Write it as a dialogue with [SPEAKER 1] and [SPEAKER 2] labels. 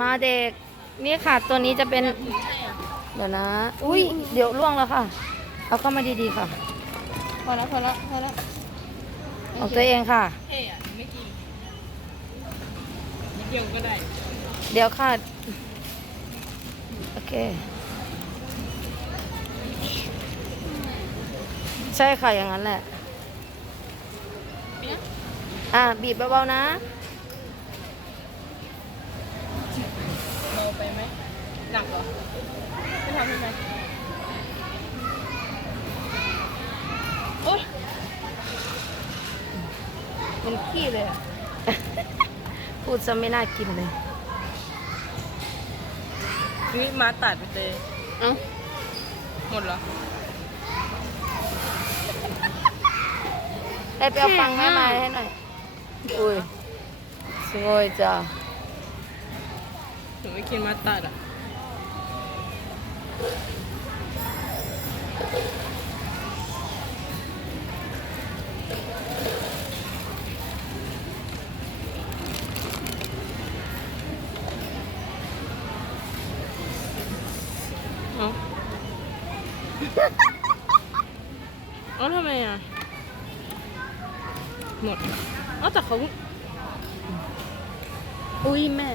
[SPEAKER 1] มาเด็ก นี่ค่ะ ตัวนี้จะเป็น เดี๋ยวนะ อุ้ย เดี๋ยวล่วงแล้วค่ะ เอาเข้ามาดีๆค่ะ
[SPEAKER 2] พอแล้วพอแล้วพอแล้ว
[SPEAKER 1] ของตัวเองค่ะ
[SPEAKER 2] เท่อะไม่กินนิดเดียวก็ได้
[SPEAKER 1] เดี๋ยวค่ะ โอเค ใช่ค่ะ อย่างนั้นแหละ อะ บีบเบาๆนะ
[SPEAKER 2] เบาไปไหมหนักเหรอ ไม่ทำให้ไหมโอ๊ยมันขี้เลยอะ
[SPEAKER 1] พูดซะไม่น่ากินเลย
[SPEAKER 2] นี่มาตัดไปเลย
[SPEAKER 1] เอ้า
[SPEAKER 2] หมดเหรอ
[SPEAKER 1] ให้ไปเอาฟังแม่มาให้หน่อย อุ้ยสวยจ้ะ
[SPEAKER 2] หนูไม่กินมาตัดอะ เอ้าเอาทำไมอะ หมด เอ้าแต่เขา
[SPEAKER 1] อุ้ยแม่